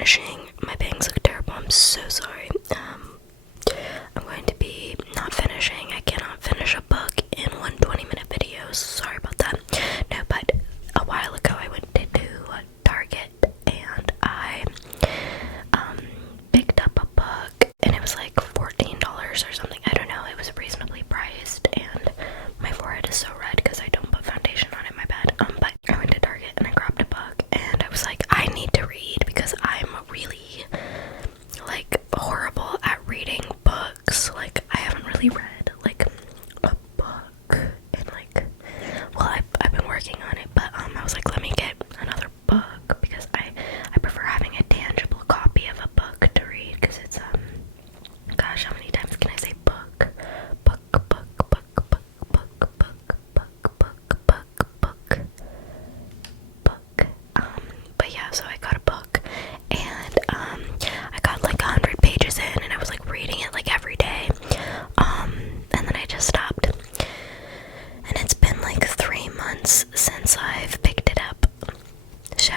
finishing. My bangs look terrible. I'm so sorry. I'm going to be not finishing. I cannot finish a book in 120-minute videos. Sorry about that. No, but a while ago I went to Target and I picked up a book and it was like $14 or something. I don't know. It was reasonably priced and my forehead is so red because I don't put foundation on it, my bad. But I went to Target and I grabbed a book and I was like, I need to read because I'm really like horrible at reading books. Like I haven't really read like a book in like, well, I've been working on it, but I was like, let me get another book because I prefer having a tangible copy of a book to read because it's gosh, how many times can I say book? Book, book, book, book, book, book, book, book, book, book. But yeah, so I got a book and I got like 100 pages in and I was like reading it like every day. And then I just stopped. And it's been like 3 months since I've picked it up. So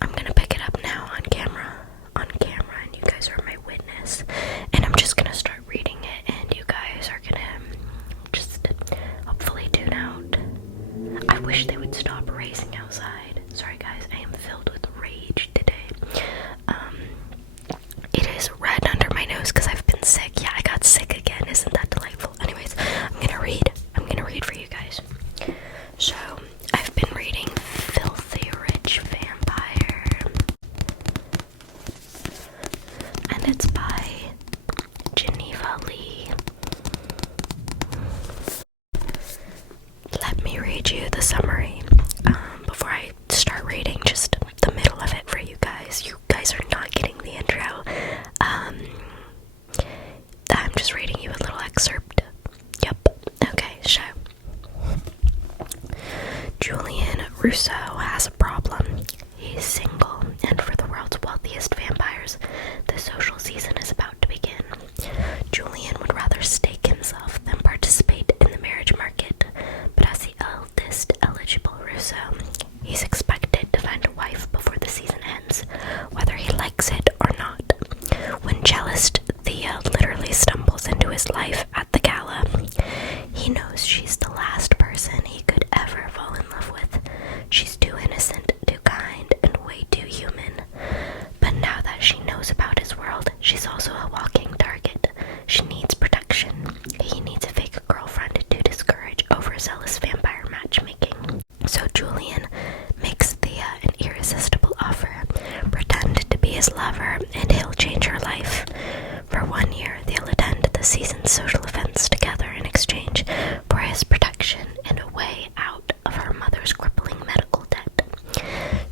I'm gonna pick it up now on camera, and you guys are my witness. And I'm just gonna start reading it, and you guys are gonna just hopefully tune out. I wish they would stop racing outside. Sorry guys, I am filled with rage today. It is red under my nose because I've been sick. Yeah, I got sick again. Isn't that delightful? Anyways, I'm gonna read for you guys. So, I've been reading Filthy Rich Vampire. And it's by Geneva Lee. Let me read you the summary before I start reading just the middle of it for you guys. You guys are not getting the intro. I'm just reading you a little excerpt. Yep. Okay, so Julian Rousseau has a problem. He's single, and for the world's wealthiest vampires, the social season is about to begin. Julian would rather stake himself than participate in the marriage market, but as the eldest eligible Rousseau, he's expected to find a wife before the season ends, whether he likes it or not. When cellist Thea literally stumbles into his life at the gala, he knows she's the last person he could ever fall in love with. She's too innocent, too kind, and way too human. But now that she knows about his world, she's also a walking target. She needs protection. He needs a fake girlfriend to discourage overzealous vampire matchmaking. So Julian makes Thea an irresistible offer. Pretend to be his lover, and he'll change her life. For 1 year, they'll attend the season's social events together in exchange for his protection and a way out of her mother's crippling medical debt.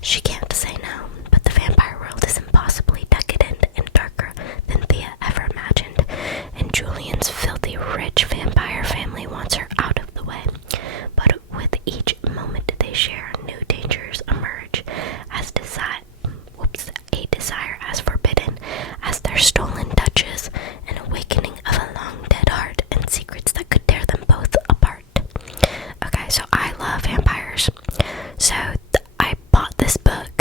She can't say no, but the vampire world is impossibly decadent and darker than Thea ever imagined, and Julian's filthy rich vampire family wants her out of the way. But with each moment they share, new dangers emerge as a desire as forbidden as their stolen touches, an awakening of a long-dead heart, and secrets that could tear them both apart. Okay, so I love vampires. So I bought this book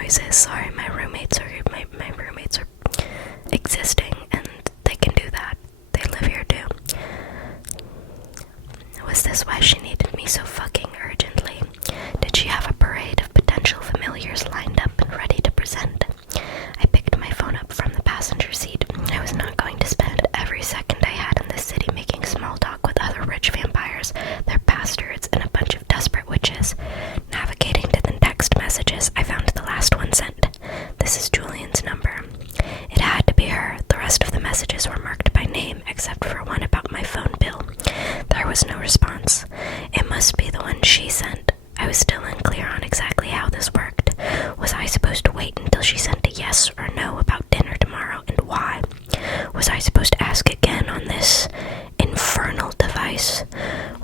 noises. Sorry, my roommates are existing, and they can do that. They live here too. Was this why she needed me so fucking urgently? Did she have a parade of potential familiars lined up and ready to present? I picked my phone up from the passenger seat. I was not going to spend every second I had in this city making small talk with other rich vampires, their bastards, and a bunch of desperate witches. Navigating to the text messages, I found the last one sent. This is Julian's number. It had to be her. The rest of the messages were marked by name, except for one about my phone bill. There was no response. It must be the one she sent. I was still unclear on exactly how this worked. Was I supposed to wait until she sent a yes or no about dinner tomorrow, and why? Was I supposed to ask again on this infernal device?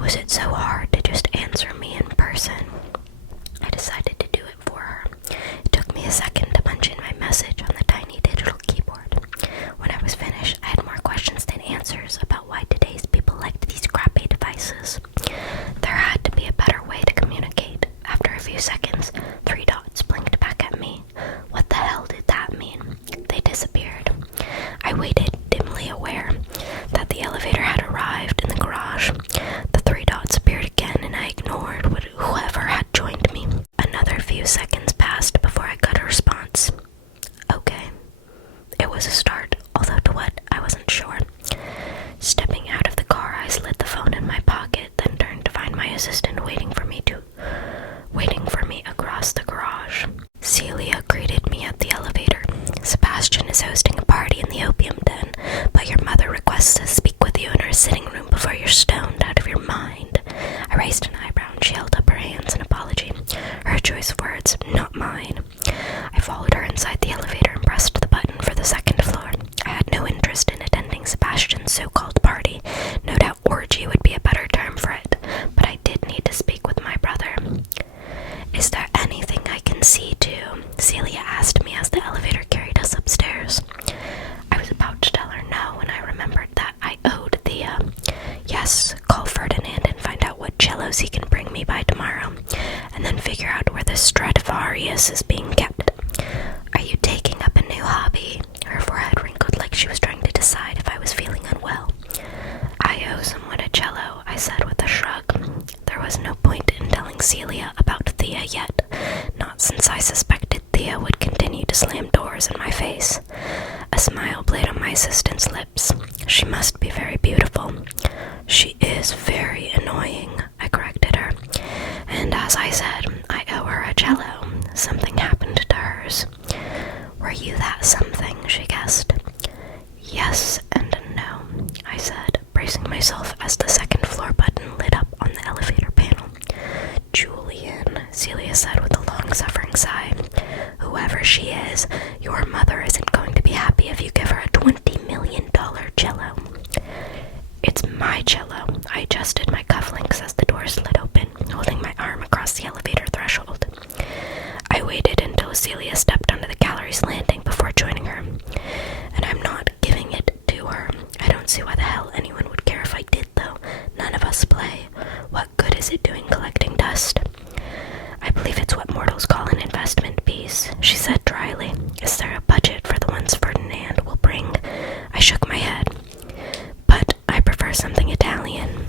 Was it so hard to just answer me in person? I decided to do it for her. It took me a second to punch in my message on the tiny digital keyboard. When I was finished, I had more questions than answers about why today's people liked these crappy devices. There had to be a better way to communicate. After a few seconds, 3 dots blinked back at me. What the hell did that mean? They disappeared. I waited, dimly aware that the elevator had arrived in the garage. The 3 dots appeared again, and I ignored whoever had joined me. Another few seconds passed before I got a response. Okay. It was a start, although to what, I wasn't sure. Stepping out of the car, I slid the phone in my pocket, then turned to find my assistant waiting for me across the garage. Celia greeted me at the elevator. Sebastian is hosting a party in the opium den, but your mother requests to speak with you in her sitting room before you're stoned out of your mind. I raised an eyebrow and she held up her hands in apology. Her choice of words, not mine. I followed her inside the elevator and pressed the button for the second floor. I had no interest in attending Sebastian's so-called party. No doubt orgy would be a better term for it, but I did need to speak with my brother. Is there anything I can see to? Celia asked me as the elevator carried us upstairs. I was about to tell her no when I remembered that I owed the, yes, call Ferdinand and find out what cellos he can bring me by tomorrow, and then figure out where the Stradivarius is being kept. Are you taking up a new hobby? Her forehead wrinkled like she was trying to decide if I was feeling unwell. I owe someone a cello, I said with a shrug. There was no point in telling Celia about Thea yet, not since I suspected Thea would continue to slam doors in my face. A smile played on my assistant's lips. She must be very beautiful. She is very annoying, I corrected her. And as I said, I owe her a cello. Something happened to hers. Were you that something? She guessed. Yes and no, I said, bracing myself as the second floor button lit up on the elevator panel. Julian, Celia said with a long-suffering sigh. Whoever she is, your mother isn't going to be happy if you give her a $20 million cello. It's my cello. I adjusted my cufflinks as the door slid open, holding my arm across the elevator threshold. I waited until Celia stepped onto the gallery's landing before joining her. And I'm not giving it to her. I don't see why the hell anyone would care if I did, though. None of us play. What good is it doing collecting dust? I believe it's what mortals call an investment piece, she said dryly. Is there a budget for the ones Ferdinand will bring? I shook my head. But I prefer something Italian.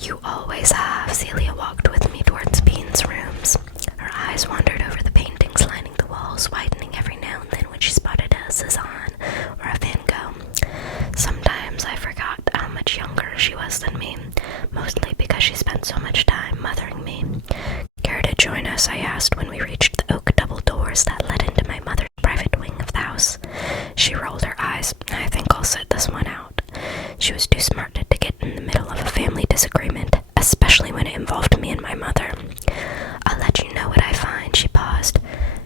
You always have. Celia walked with me towards Bean's rooms. Her eyes wandered over the paintings lining the walls, widening every now and then when she spotted a Cezanne or a Van Gogh. Sometimes I forgot how much younger she was than me, mostly because she spent so much time mothering me. Care to join us? I asked when we reached the oak double doors that led into my mother's private wing of the house. She rolled her eyes. I think I'll sit this one out. She was too smart to get in the middle of a family disagreement, especially when it involved me and my mother. I'll let you know what I find, she paused.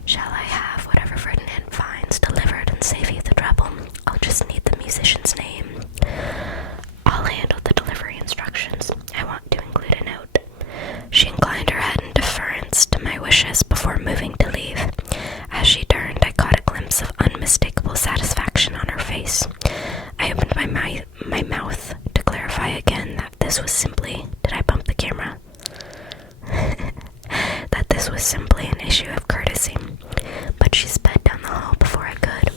Shall I have whatever Ferdinand finds delivered and save you the trouble? I'll just need the musician's name. I'll handle the delivery instructions. I want to include a note. She inclined her head in deference to my wishes before moving this was simply, did I bump the camera? That this was simply an issue of courtesy, but she sped down the hall before I could.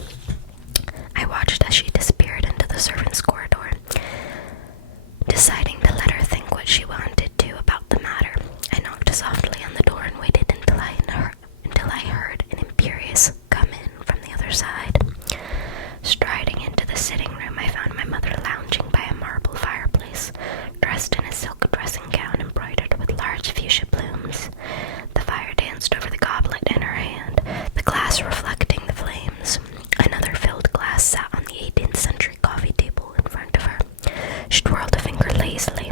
I watched as she disappeared into the servants' corridor, deciding to let her think what she wanted to about the matter. I knocked softly on the door and waited until I heard an imperious come in from the other side. Striding into the sitting room, I found my mother lounging by a marble fireplace, dressed in a silk dressing gown embroidered with large fuchsia blooms. The fire danced over the goblet in her hand, the glass reflecting the flames. Another filled glass sat on the 18th century coffee table in front of her. She twirled a finger lazily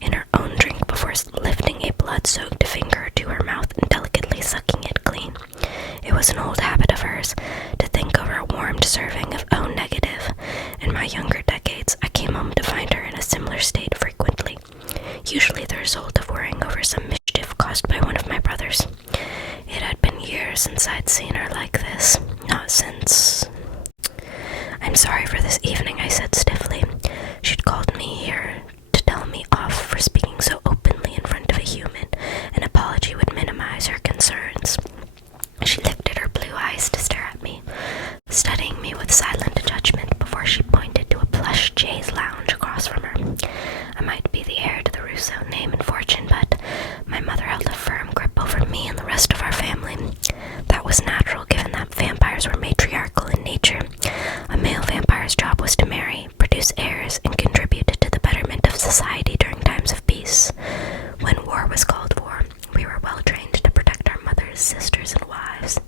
in her own drink before lifting a blood-soaked finger to her mouth and delicately sucking it clean. It was an old habit of hers to think over a warmed serving of O negative. In my younger decades, I came home to find her in a similar state frequently, usually the result of worrying over some mischief caused by one of my brothers. It had been years since I'd seen her like this. Not since... I'm sorry for this evening, I said stiffly. She'd called me here to tell me off for speaking so openly in front of a human. An apology would minimize her concerns. She lifted her blue eyes to stare at me, studying me with silent judgment before she pointed to a plush chaise lounge across from her. I might be the heir to the Rousseau name and fortune, but my mother held a firm grip over me and the rest of our family. That was natural, given that vampires were matriarchal in nature. A male vampire's job was to marry, produce heirs, and contribute to the betterment of society during times of peace. When war was called for, we were well trained to protect our mothers, sisters, and wives.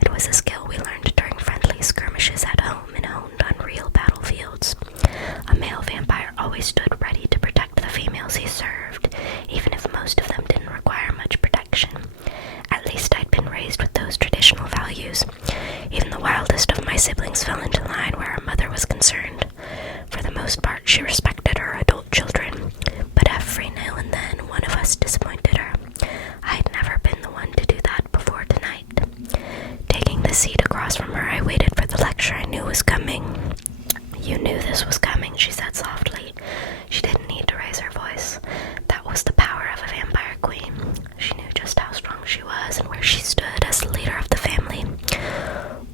It was a skill we learned during friendly skirmishes at home and honed on real battlefields. A male vampire always stood ready to protect the females he served, even if most of them didn't require much protection. At least I'd been raised with those traditional values. Even the wildest of my siblings fell into line where our mother was concerned. For the most part, she respected her adult children, but every now and then one of us disappointed her. I'd never been the one to do that before tonight. Taking the seat across from her, I waited for the lecture I knew was coming. You knew this was coming, she said softly. She didn't need to raise her voice. That was the power of a vampire queen. She knew just how strong she was and where she stood as the leader of the family.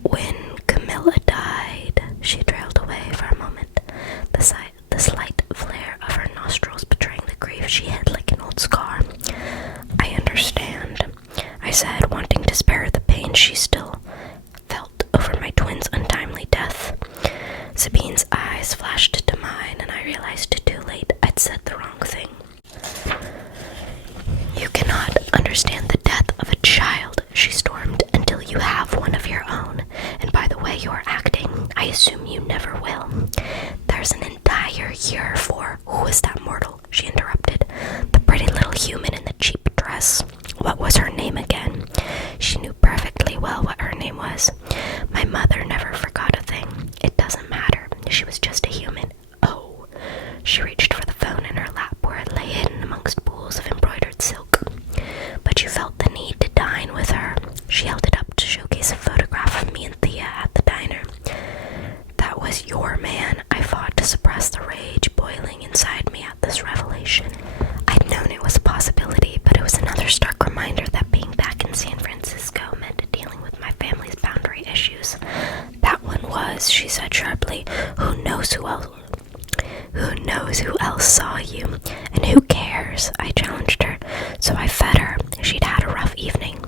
When Camilla died, she trailed away for a moment, the slight flare of her nostrils betraying the grief she hid like an old scar. I understand, I said, wanting to spare her the pain she still felt over my twins' untimely death. Sabine's eyes flashed to mine, and I realized too late I'd said the wrong thing. You cannot understand the death of a child, she stormed, until you have one of your own. And by the way you're acting, I assume you never will. There's an entire year for... Who is that mortal? She interrupted. The pretty little human in the cheap dress. What was her name again? She knew perfectly well what her name was. My mother never forgot a thing. It doesn't matter. She was just a human. Oh. She reached for the phone in her lap where it lay hidden amongst pools of embroidered silk. But you felt the need to dine with her. She held it up to showcase a photograph of me and Thea at the diner. That was your man. I fought to suppress the rage boiling inside me at this revelation. I'd known it was a possibility, but it was another stark reminder that being back in San Francisco meant dealing with my family's boundary issues. That one was, she said sharply. Who knows who else saw you? And who cares? I challenged her. So I fed her. She'd had a rough evening.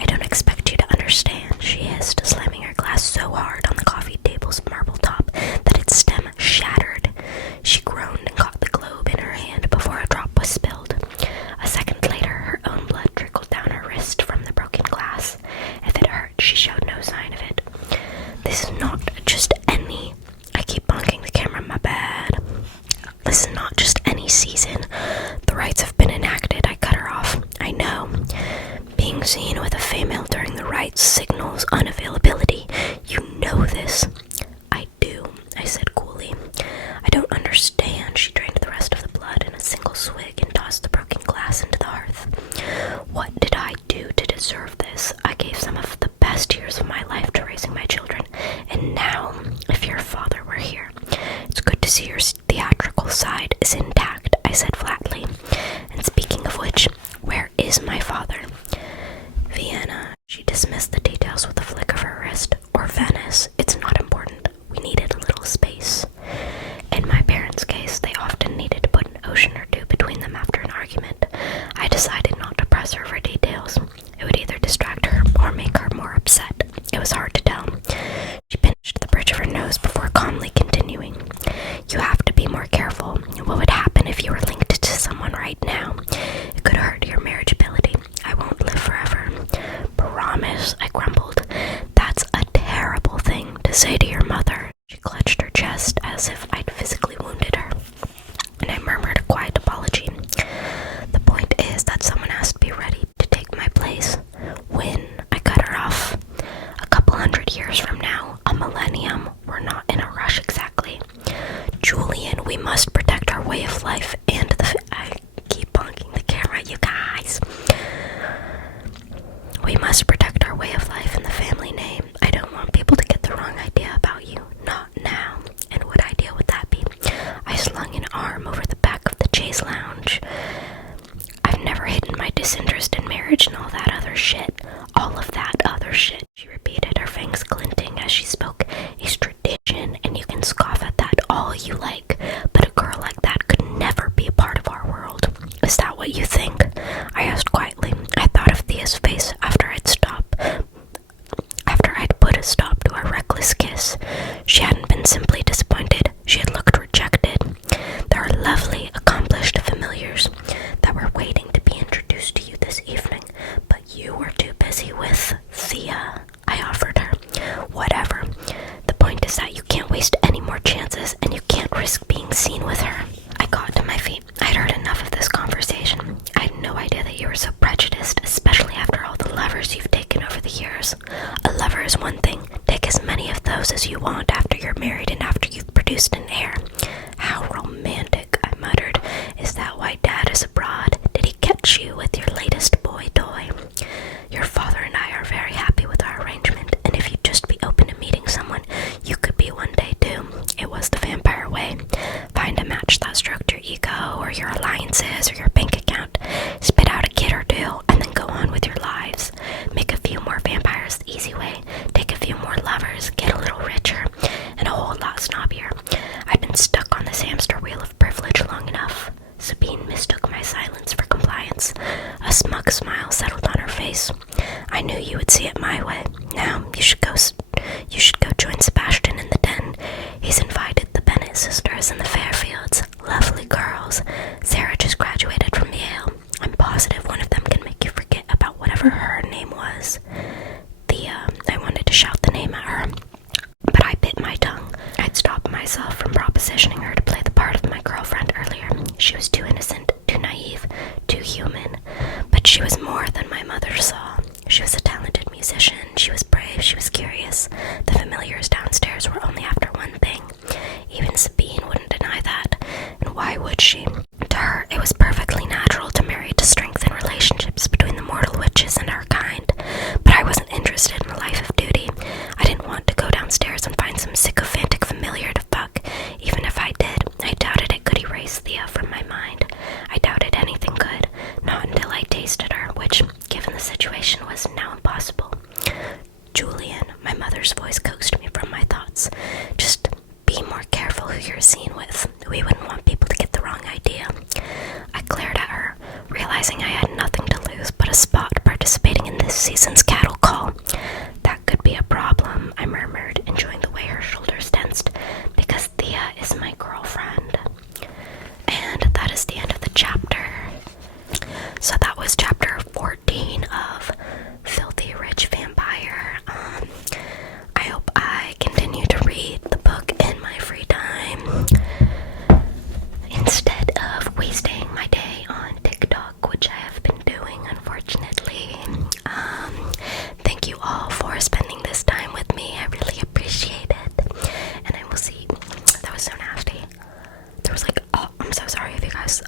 I don't expect you to understand, she hissed, slamming her glass so hard on the coffee table's marble top that its stem shattered. She groaned and caught the globe in her hand before a drop was spilled. A second later, her own blood trickled down her wrist from the broken glass. If it hurt, she showed no sign of it. This is not just any... I keep bonking the camera, my bad. This is not just any season. The rites have been enacted. I cut her off. I know. Being seen with a female during the rites signals unavailability. You know this. I do, I said coolly. I don't understand. She drained the rest of the blood in a single swig and tossed the broken glass into the hearth. What did I do to deserve this? I gave some of the best years of my life to raising my children, and now, if your father were here, it's good to see your theatrical side is intact, I said chaise lounge. I've never hidden my disinterest in marriage and all that other shit. All of that other shit, she repeated, her fangs glinting as she spoke. Is tradition, and you can scoff at that all you like, but a girl like that could never be a part of our world. Is that what you think? I asked quietly. I thought of Thea's face after I'd put a stop to our reckless kiss. She hadn't been simply disappointed. She had looked rejected. There are lovely, accomplished familiars that were waiting to be introduced to you this evening, but you were too busy with Thea, I offered her. Whatever. The point is that you can't waste any more chances, and you can't risk being seen with her. I got to my feet. I'd heard enough of this conversation. I had no idea that you were so prejudiced, especially after all the lovers you've taken over the years. A lover is one thing. Take as many of those as you want after you're married and after you've produced an heir. How romantic, I muttered. Is that why Dad is abroad? Did he catch you with your latest boy toy? Your father and I are very happy with our arrangement, and if you'd just be open to meeting someone, you could be one day too. It was the vampire way. Find a match that stroked your ego, or your alliances, or your bank account. Spit out a kid or two, and then go on with your lives. Make a few more vampires the easy way. Take a few more lovers, get a little richer, and a whole lot snobbier. I'd been stuck on this hamster wheel of privilege long enough. Sabine mistook my silence for compliance. A smug smile settled on her face. I knew you would see it my way. Now, you should go join Sebastian in the den. He's invited the Bennett sisters and the Fairfields. Lovely girls. Sarah just graduated from Yale. I'm positive one of them can make you forget about whatever her name was. I wanted to shout the name at her, but I bit my tongue. I'd stopped myself from propositioning her to play the part of my girlfriend earlier. She was too innocent, too naive, too human. But she was more than my mother saw. She was a talented musician. She was brave. She was curious. The familiars downstairs were only after one thing. Even Sabine wouldn't deny that. And why would she? To her, it was perfectly natural to marry to strengthen relationships between the mortal witches and our kind. But I wasn't interested in a life of duty. I didn't want to go downstairs and find some sycophantic familiar to fuck. Even if I did, I doubted it could erase Thea from my mind. I doubted anything could. Not until I tasted her, which, given the situation, was now impossible. Julian, my mother's voice coaxed me from my thoughts. Just be more careful who you're seen with. We wouldn't want people to get the wrong idea. I glared at her, realizing I had nothing to lose but a spot participating in this season's cattle call. That could be a problem, I murmured, enjoying the way her shoulders tensed, because Thea is my girlfriend. And that is the end of the chapter. So that was chapter 14 of Filthy Rich Vampire. I hope I continue to read the book in my free time instead of wasting my day on TikTok, which I have been doing, unfortunately. Thank you all for spending this time with me. I really appreciate it. And I will see. That was so nasty. There was like, oh, I'm so sorry if you guys